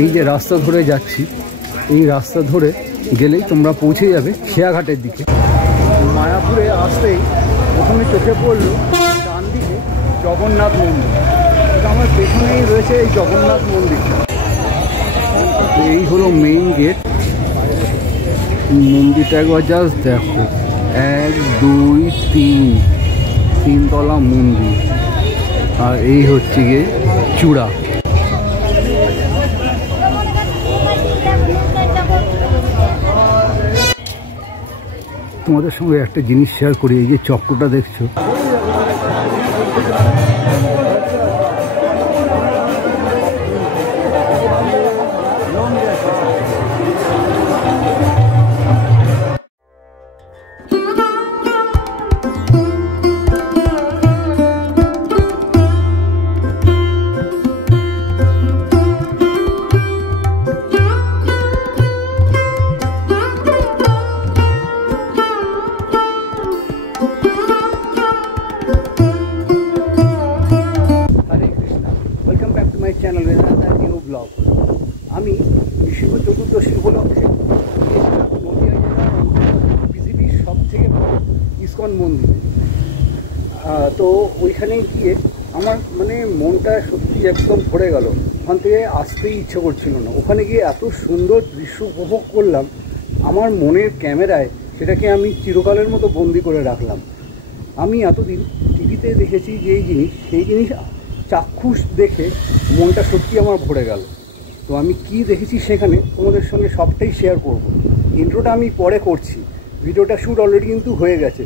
এই যে রাস্তা ধরে যাচ্ছি, এই রাস্তা ধরে গেলেই তোমরা পৌঁছে যাবে খেয়াঘাটের দিকে। মায়াপুরে আসতেই প্রথমে চোখে পড়লো ডান দিকে জগন্নাথ মন্দির। এটা আমার পেছনেই রয়েছে এই জগন্নাথ মন্দিরটা। এই হলো মেইন গেট। মন্দিরটা একবার জাস্ট দেখো, 1 2 3 তিনতলা মন্দির। আর এই হচ্ছে গিয়ে চূড়া। তোমাদের সঙ্গে একটা জিনিস শেয়ার করি। এই যে চক্রটা দেখছো, আমি বিশুদ্ধ চতুর্দশী উপলক্ষে নদিয়া জেলার পৃথিবীর সব থেকে বড় ইস্কন মন্দির। তো ওইখানে গিয়ে আমার মানে মনটা সত্যি একদম ভরে গেল। ওখান থেকে আসতেই ইচ্ছে করছিল না। ওখানে গিয়ে এত সুন্দর দৃশ্য উপভোগ করলাম, আমার মনের ক্যামেরায় সেটাকে আমি চিরকালের মতো বন্দি করে রাখলাম। আমি এতদিন টিভিতে দেখেছি যে এই জিনিস, সেই জিনিস চাক্ষুষ দেখে মনটা সত্যি আমার ভরে গেল। তো আমি কি দেখেছি সেখানে তোমাদের সঙ্গে সবটাই শেয়ার করব। ইন্ট্রোটা আমি পরে করছি, ভিডিওটা শ্যুট অলরেডি কিন্তু হয়ে গেছে।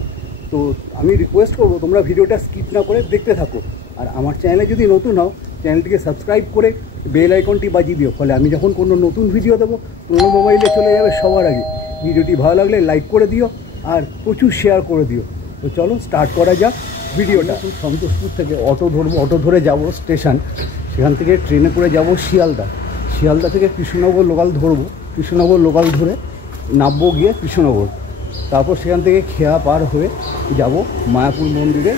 তো আমি রিকোয়েস্ট করব তোমরা ভিডিওটা স্কিপ না করে দেখতে থাকো। আর আমার চ্যানেলে যদি নতুন হও, চ্যানেলটিকে সাবস্ক্রাইব করে বেল আইকনটি বাজিয়ে দিও, ফলে আমি যখন কোনো নতুন ভিডিও দেবো তোমার মোবাইলে চলে যাবে সবার আগে। ভিডিওটি ভালো লাগলে লাইক করে দিও আর প্রচুর শেয়ার করে দিও। তো চলো স্টার্ট করা যাক ভিডিওটা। সন্তোষপুর থেকে অটো ধরবো, অটো ধরে যাব স্টেশন, সেখান থেকে ট্রেনে করে যাব শিয়ালদা। শিয়ালদা থেকে কৃষ্ণনগর লোকাল ধরবো, কৃষ্ণনগর লোকাল ধরে নামবো গিয়ে কৃষ্ণনগর। তারপর সেখান থেকে খেয়া পার হয়ে যাব মায়াপুর মন্দিরে।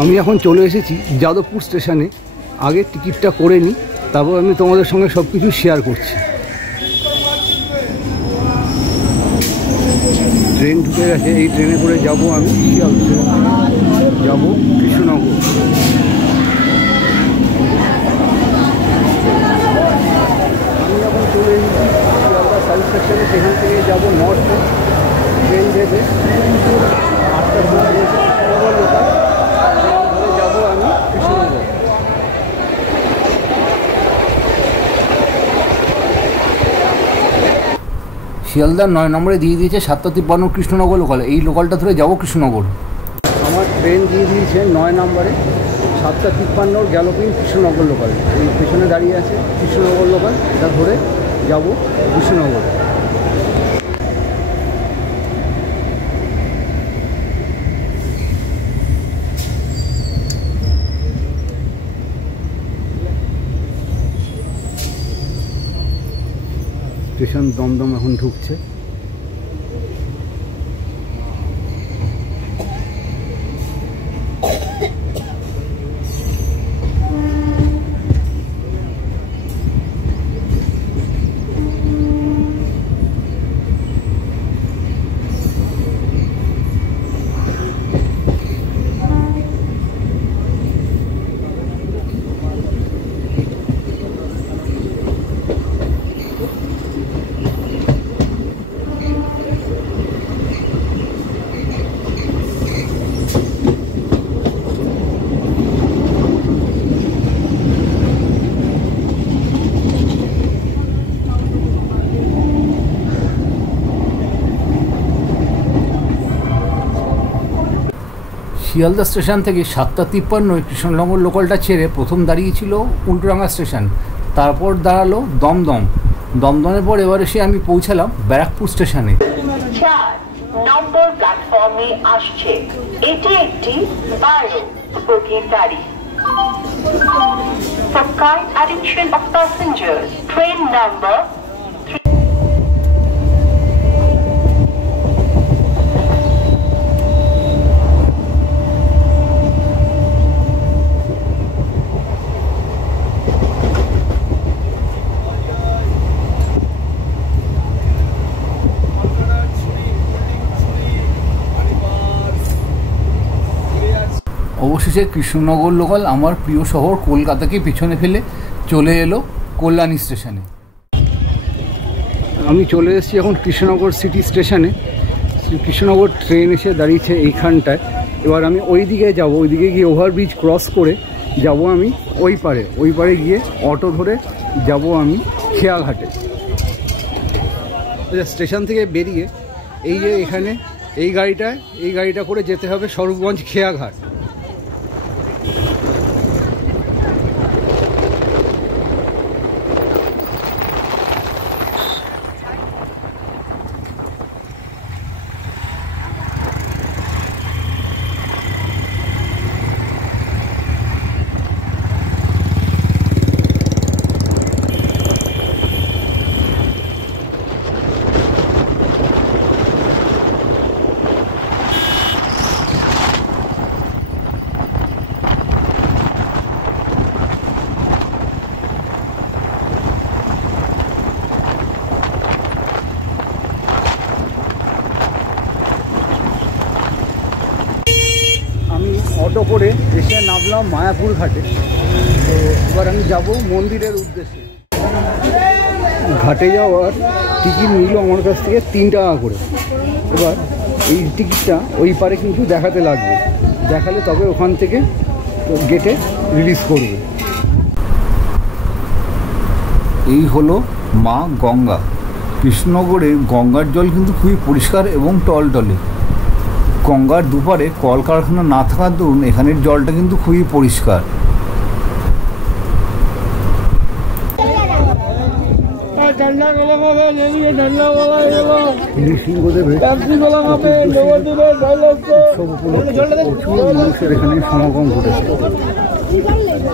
আমি এখন চলে এসেছি যাদবপুর স্টেশনে। আগে টিকিটটা করে নিই, তারপর আমি তোমাদের সঙ্গে সব কিছু শেয়ার করছি। ট্রেন ঢুকে গেছে, এই ট্রেনে করে যাব আমি শিয়ালদা, যাব কৃষ্ণনগর। চলে এসেছি শিয়ালদা সাউথ সেকশনে, সেখান থেকে যাবো নর্থ। ট্রেন যেতে 8টার সময় লোকাল ধরে যাবো আমি কৃষ্ণনগর। শিয়ালদার 9 নম্বরে দিয়ে দিয়েছে 7:53 কৃষ্ণনগর লোকাল। এই লোকালটা ধরে যাবো কৃষ্ণনগর। আমার ট্রেন দিয়ে দিয়েছে 9 নম্বরে 7:53 গ্যালোপিং কৃষ্ণনগর লোকাল। এই পেছনে দাঁড়িয়ে আছে কৃষ্ণনগর লোকাল, এটা ধরে যাব কৃষ্ণনগর। স্টেশন দমদম এখন ঢুকছে। শিয়ালদা স্টেশন থেকে 7:53 কৃষ্ণনগর লোকালটা ছেড়ে প্রথম দাঁড়িয়েছিল উল্টোডাঙ্গা স্টেশন, তারপর দাঁড়ালো দমদম। দমদমের পর এবার এসে আমি পৌঁছালাম ব্যারাকপুর স্টেশনে। 4 নম্বর প্ল্যাটফর্মে আসছে, এটি একটি 12 বগির গাড়ি। For kind attention of passengers, train number 3 অবশেষে কৃষ্ণনগর লোকাল আমার প্রিয় শহর কলকাতাকে পিছনে ফেলে চলে এলো কল্যাণী স্টেশনে। আমি চলে এসেছি এখন কৃষ্ণনগর সিটি স্টেশনে। কৃষ্ণনগর ট্রেন এসে দাঁড়িয়েছে এইখানটায়। এবার আমি ওই দিকে যাব, ওই দিকে গিয়ে ওভারব্রিজ ক্রস করে যাব আমি ওই পারে গিয়ে অটো ধরে যাব আমি খেয়াঘাটে। স্টেশন থেকে বেরিয়ে এই যে এখানে এই গাড়িটা করে যেতে হবে স্বরূপগঞ্জ খেয়াঘাট। অটো করে এসে নামলাম মায়াপুর ঘাটে। তো এবার আমি যাব মন্দিরের উদ্দেশ্যে। ঘাটে যাওয়ার টিকিট নিল আমার কাছ থেকে 3 টাকা করে। এবার এই টিকিটটা ওই পারে কিন্তু দেখাতে লাগবে, দেখালে তবে ওখান থেকে গেটে রিলিজ করবে। এই হলো মা গঙ্গা। কৃষ্ণনগরে গঙ্গার জল কিন্তু খুবই পরিষ্কার এবং টলটলে। গঙ্গার দুপারে কলকারখানা না থাকার দরুন এখানের জলটা কিন্তু খুবই পরিষ্কার। প্রচুর মানুষের এখানে সমাগম ঘটেছে।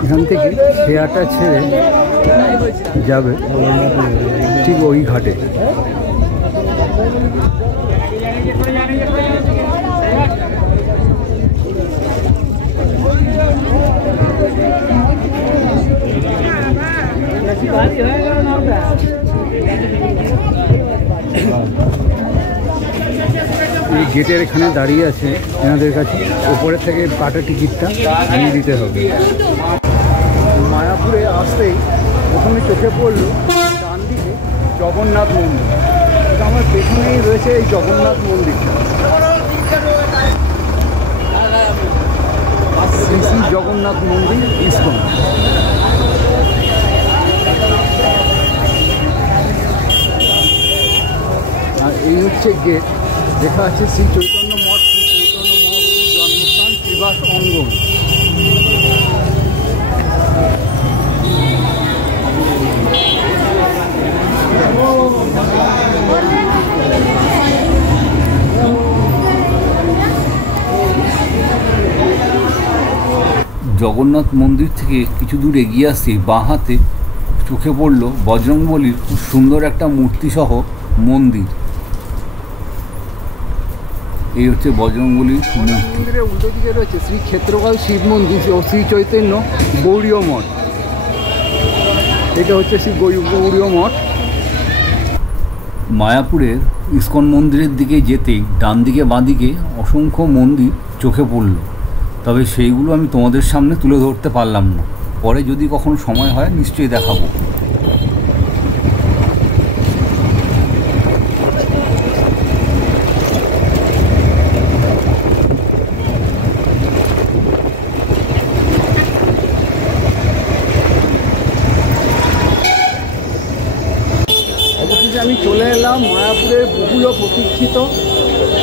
এখান থেকে খেয়াটা ছেড়ে যাবে ঠিক ওই ঘাটে। এই গেটের এখানে দাঁড়িয়ে আছে এনাদের কাছে, ওপরে থেকে কাটা টিকিটটা নিয়ে দিতে হবে। মায়াপুরে আসতেই প্রথমে চোখে পড়লো ডান দিকে জগন্নাথ মন্দির। এটা আমার পেছনেই রয়েছে এই জগন্নাথ মন্দিরটা, শ্রী শ্রী জগন্নাথ মন্দির ইসকন। আর এই হচ্ছে গেট, লেখা আছে শ্রী চৈতন্য মঠ, শ্রী চৈতন্য মহাপ্রভুর জন্মস্থান শ্রীবাস অঙ্গন। জগন্নাথ মন্দির থেকে কিছু দূর এগিয়ে আসতে বাঁ হাতে চোখে পড়ল বজরংবলীর খুব সুন্দর একটা মূর্তিসহ মন্দির। এই হচ্ছে বজরংবলীর মূর্তি। মন্দিরের উল্টো দিকে রয়েছে শ্রী ক্ষেত্রপাল শিব মন্দির ও শ্রী চৈতন্য গৌড়ীয় মঠ। এটা হচ্ছে শ্রী গৌড়ীয় মঠ। মায়াপুরের ইসকন মন্দিরের দিকে যেতেই ডান দিকে বাঁ দিকে অসংখ্য মন্দির চোখে পড়ল, তবে সেইগুলো আমি তোমাদের সামনে তুলে ধরতে পারলাম না। পরে যদি কখনো সময় হয় নিশ্চয়ই দেখাবো। আমি চলে এলাম মায়াপুরের বহুল প্রতীক্ষিত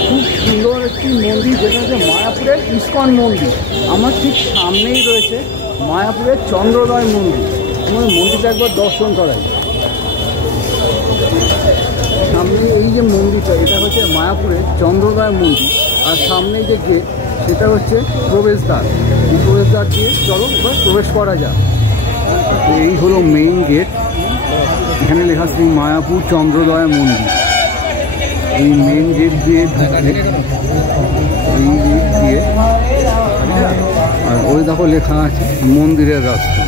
খুব সুন্দর একটি মন্দির, যেটা হচ্ছে মায়াপুরের ইসকন মন্দির। আমার ঠিক সামনেই রয়েছে মায়াপুরের চন্দ্রোদয় মন্দির। আমাদের মন্দিরটা একবার দর্শন করাই। সামনে এই যে মন্দিরটা, এটা হচ্ছে মায়াপুরের চন্দ্রোদয় মন্দির। আর সামনে যে গেট, সেটা হচ্ছে প্রবেশদ্বার। এই প্রবেশদ্বার দিয়ে চলো এবার প্রবেশ করা যাক। এই হলো মেইন গেট। এখানে লেখা শ্রী মায়াপুর চন্দ্রোদয় মন্দির। এই মেন গেট দিয়ে এই গেট দিয়ে, আর ওই দেখো লেখা আছে মন্দিরের রাস্তা।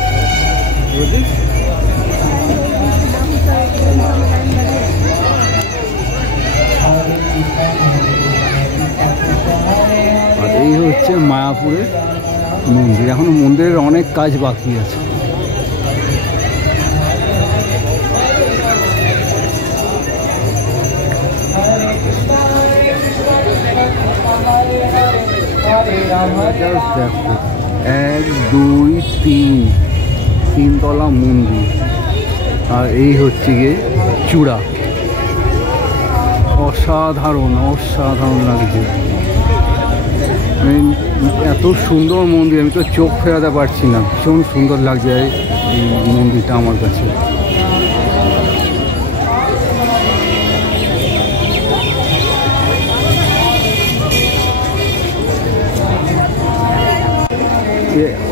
আর এই হচ্ছে মায়াপুরের মন্দির, এখনো মন্দিরের অনেক কাজ বাকি আছে। দেখো 1 2 3 তিনতলা মন্দির, আর এই হচ্ছে গিয়ে চূড়া। অসাধারণ অসাধারণ লাগছে, এত সুন্দর মন্দির, আমি তো চোখ ফেরাতে পারছি না, ভীষণ সুন্দর লাগছে এই মন্দিরটা আমার কাছে।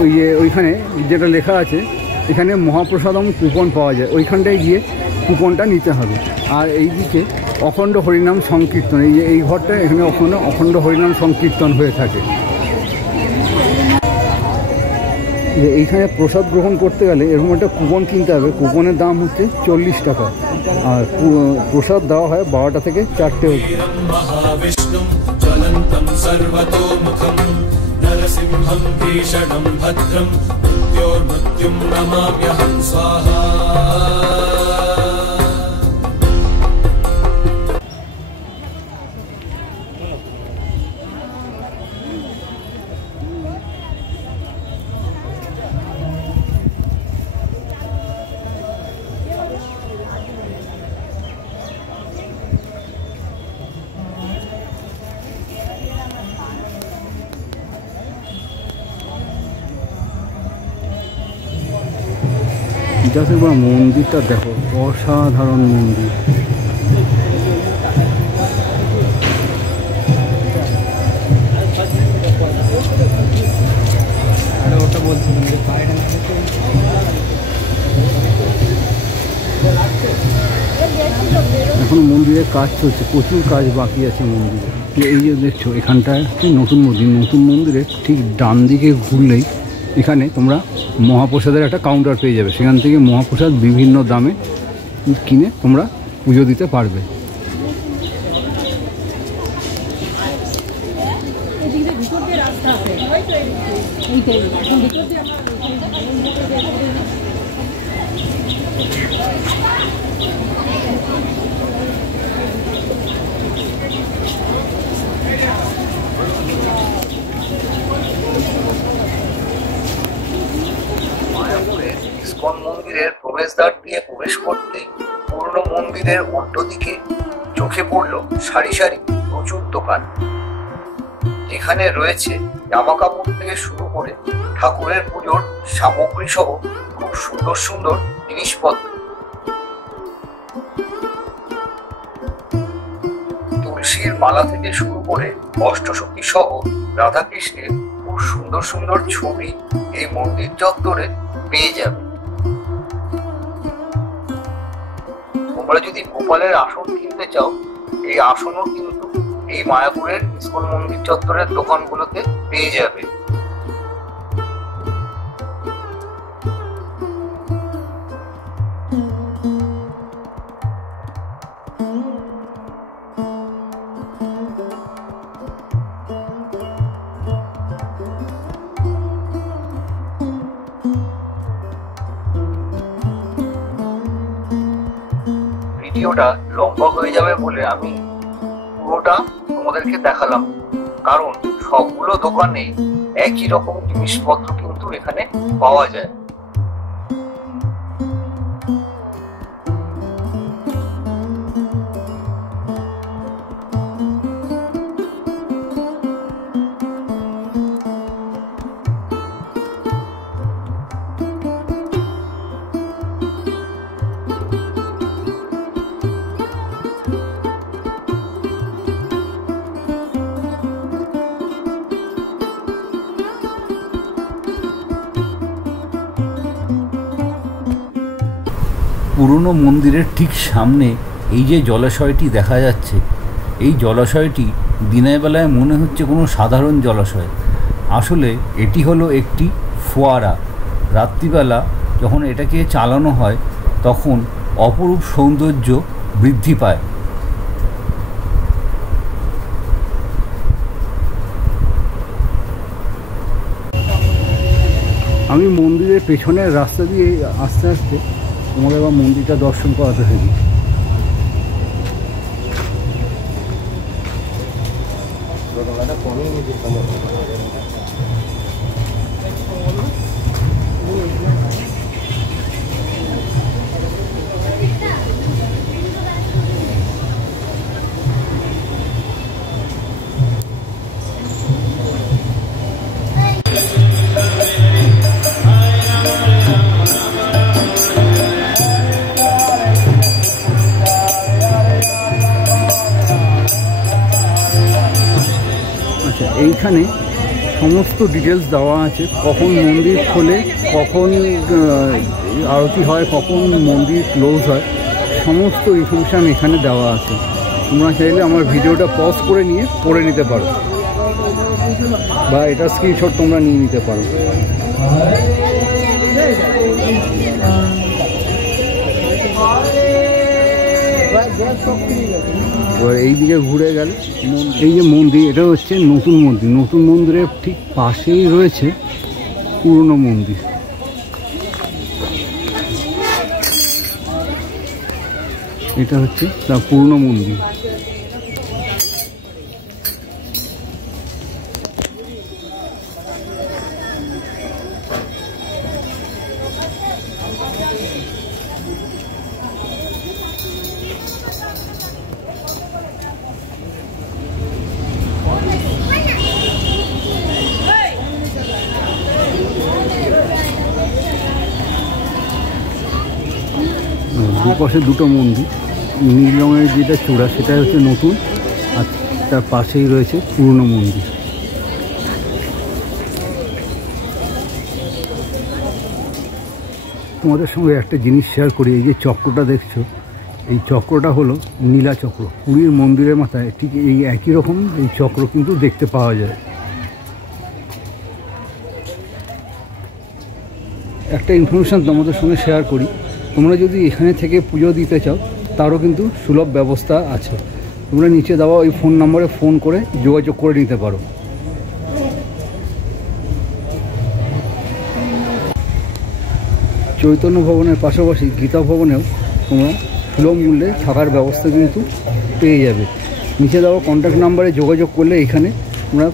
ওই যে ওইখানে যেটা লেখা আছে, এখানে মহাপ্রসাদম কুপন পাওয়া যায়, ওইখানটায় গিয়ে কুপনটা নিতে হবে। আর এই দিকে অখণ্ড হরিনাম সংকীর্তন, এই যে এই ঘরটা, এখানে অখণ্ড হরিনাম সংকীর্তন হয়ে থাকে। যে এইখানে প্রসাদ গ্রহণ করতে গেলে এরকম একটা কুপন কিনতে হবে, কুপনের দাম হচ্ছে 40 টাকা, আর প্রসাদ দেওয়া হয় 12টা থেকে 4টে অবধি। नरसिंहं भीषणं भद्रं मृत्योर्मृत्युं नमाम्यहं स्वाहा। জাস্ট একবার মন্দিরটা দেখো, অসাধারণ মন্দির। এখন মন্দিরের কাজ চলছে, প্রচুর কাজ বাকি আছে মন্দিরে। এই যে দেখছো এখানটায় নতুন মন্দির, নতুন মন্দিরে ঠিক ডান দিকে ঘুরলেই এখানে তোমরা মহাপ্রসাদের একটা কাউন্টার পেয়ে যাবে, সেখান থেকে মহাপ্রসাদ বিভিন্ন দামে কিনে তোমরা পুজো দিতে পারবে। ইসকন মন্দিরের প্রবেশদ্বার দিয়ে প্রবেশ করতে পুরনো মন্দিরের উল্টো দিকে চোখে পড়ল সারি সারি প্রচুর দোকান। এখানে রয়েছে জামা কাপড় থেকে শুরু করে ঠাকুরের পুজোর সামগ্রী সহ খুব সুন্দর সুন্দর জিনিসপত্র। তুলসীর মালা থেকে শুরু করে অষ্টসখী সহ রাধাকৃষ্ণের খুব সুন্দর সুন্দর ছবি এই মন্দির চত্বরে পেয়ে যাবে। তোমরা যদি গোপালের আসন কিনতে চাও, এই আসনও কিন্তু এই মায়াপুরের ইসকন মন্দির চত্বরের দোকানগুলোতে পেয়ে যাবে। ভিডিওটা লম্বা হয়ে যাবে বলে আমি পুরোটা তোমাদেরকে দেখালাম, কারণ সবগুলো দোকানে একই রকম জিনিসপত্র কিন্তু এখানে পাওয়া যায়। পুরনো মন্দিরের ঠিক সামনে এই যে জলাশয়টি দেখা যাচ্ছে, এই জলাশয়টি দিনের বেলায় মনে হচ্ছে কোনো সাধারণ জলাশয়, আসলে এটি হলো একটি ফোয়ারা। রাত্রিবেলা যখন এটাকে চালানো হয় তখন অপরূপ সৌন্দর্য বৃদ্ধি পায়। আমি মন্দিরের পেছনের রাস্তা দিয়ে আস্তে আস্তে তোমাদের এবার মন্দিরটা দর্শন করাতে থাকি। এইখানে সমস্ত ডিটেলস দেওয়া আছে, কখন মন্দির খোলে, কখন আরতি হয়, কখন মন্দির ক্লোজ হয়, সমস্ত ইনফরমেশান এখানে দেওয়া আছে। তোমরা চাইলে আমার ভিডিওটা পজ করে নিয়ে পড়ে নিতে পারো, বা এটা স্ক্রিনশট তোমরা নিয়ে নিতে পারো। এবার এই দিকে ঘুরে গেলে এই যে মন্দির, এটা হচ্ছে নতুন মন্দির। নতুন মন্দিরের ঠিক পাশেই রয়েছে পুরনো মন্দির। এটা হচ্ছে তার পুরনো মন্দির। দুপাশে দুটো মন্দির, নীল রঙের যেটা চূড়া সেটা হচ্ছে নতুন, আর তার পাশেই রয়েছে পুরনো মন্দির। তোমাদের সঙ্গে একটা জিনিস শেয়ার করি। এই যে চক্রটা দেখছো, এই চক্রটা হলো নীলা চক্র। পুরীর মন্দিরের মাথায় ঠিক এই একই রকম এই চক্র কিন্তু দেখতে পাওয়া যায়। একটা ইনফরমেশান তোমাদের সঙ্গে শেয়ার করি, তোমরা যদি এখানে থেকে পুজো দিতে চাও তারও কিন্তু সুলভ ব্যবস্থা আছে। তোমরা নিচে দেওয়া ওই ফোন নম্বরে ফোন করে যোগাযোগ করে নিতে পারো। চৈতন্য ভবনের পাশাপাশি গীতা ভবনেও তোমরা সুলভ মূল্যে থাকার ব্যবস্থা কিন্তু পেয়ে যাবে। নিচে দেওয়া কন্ট্যাক্ট নাম্বারে যোগাযোগ করলে এখানে তোমরা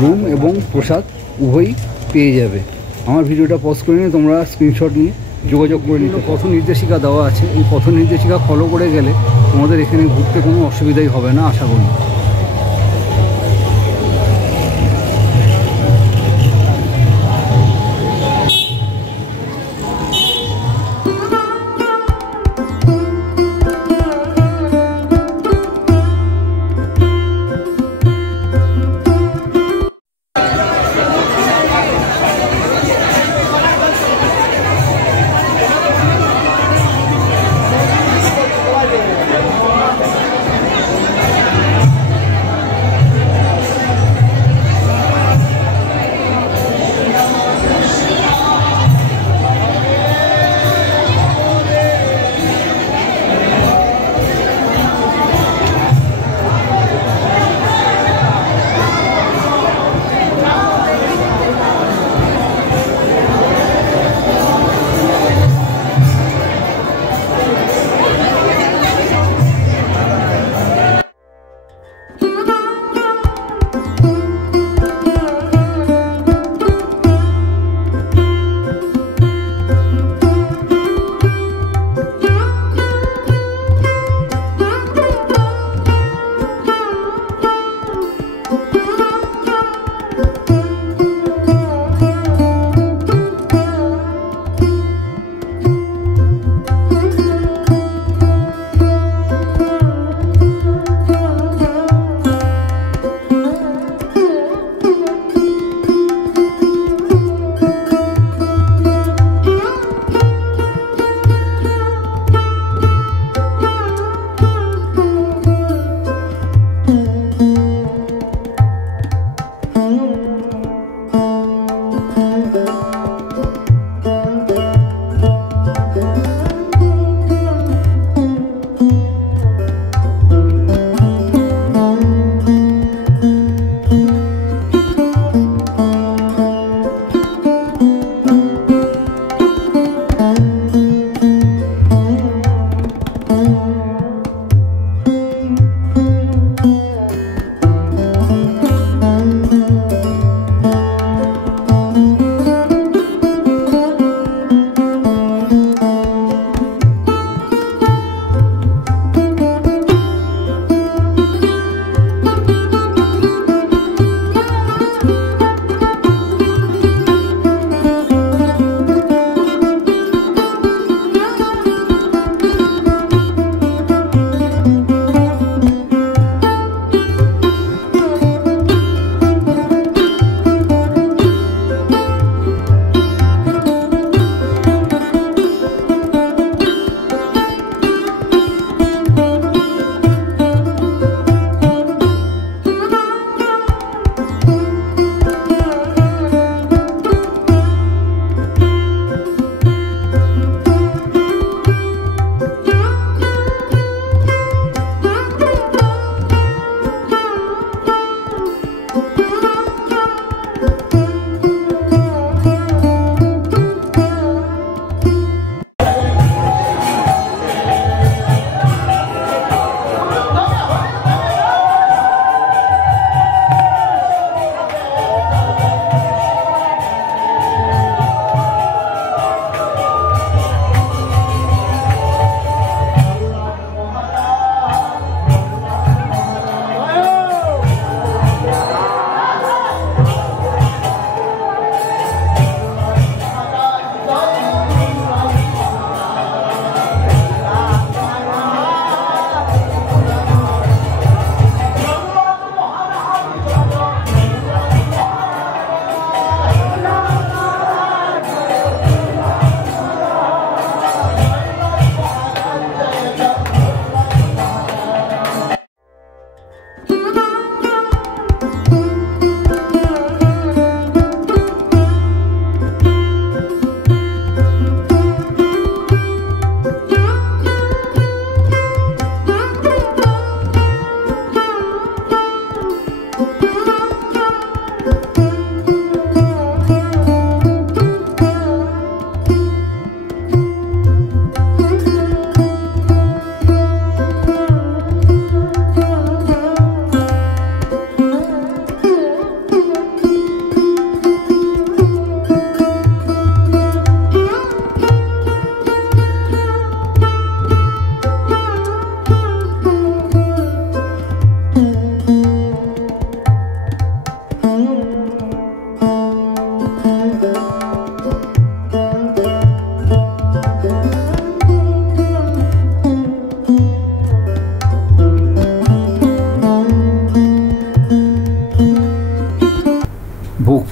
রুম এবং প্রসাদ উভয়ই পেয়ে যাবে। আমার ভিডিওটা পজ করে নিয়ে তোমরা স্ক্রিনশট নিয়ে যোগাযোগ করে নিতে। পথ নির্দেশিকা দেওয়া আছে, এই পথ নির্দেশিকা ফলো করে গেলে তোমাদের এখানে ঘুরতে কোনো অসুবিধাই হবে না আশা করি।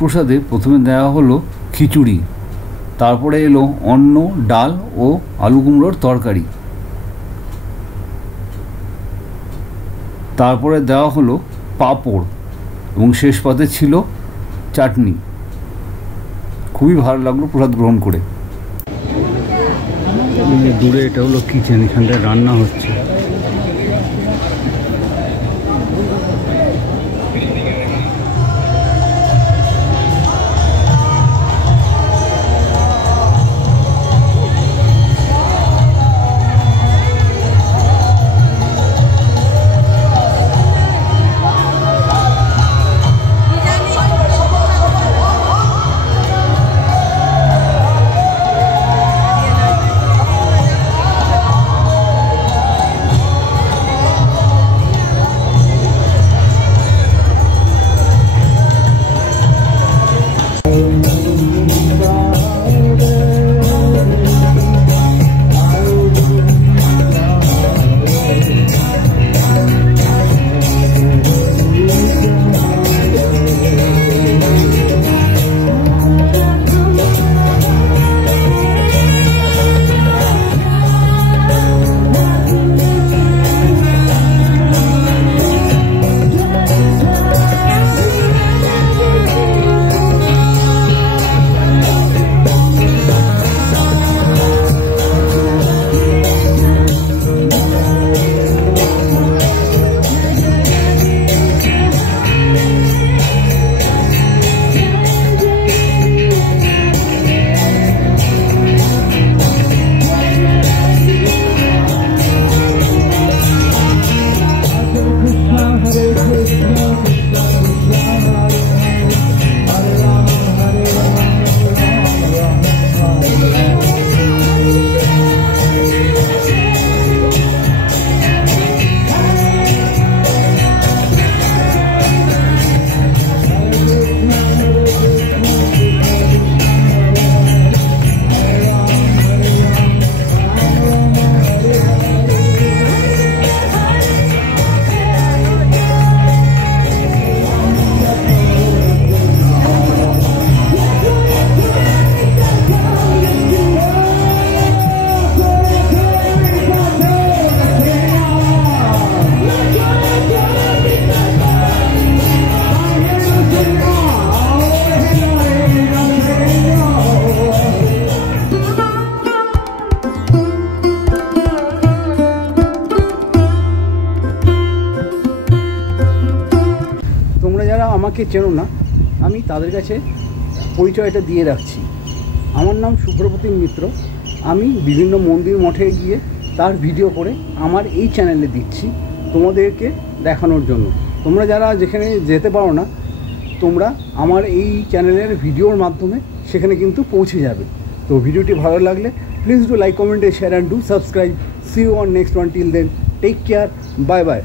প্রসাদে প্রথমে দেওয়া হলো খিচুড়ি, তারপরে এলো অন্ন, ডাল ও আলু কুমড়োর তরকারি, তারপরে দেওয়া হলো পাঁপড় এবং শেষ পাতে ছিল চাটনি। খুবই ভালো লাগলো প্রসাদ গ্রহণ করে। দূরে এটা হলো কিচেন, এখানটায় রান্না হচ্ছে। আমাকে চেনো না, আমি তাদের কাছে পরিচয়টা দিয়ে রাখছি। আমার নাম সুব্রপ্রতিম মিত্র। আমি বিভিন্ন মন্দির মঠে গিয়ে তার ভিডিও করে আমার এই চ্যানেলে দিচ্ছি তোমাদেরকে দেখানোর জন্য। তোমরা যারা যেখানে যেতে পারো না, তোমরা আমার এই চ্যানেলের ভিডিওর মাধ্যমে সেখানে কিন্তু পৌঁছে যাবে। তো ভিডিওটি ভালো লাগলে please do like, comment, share and do subscribe. See you on next one. Till then, take care, bye by.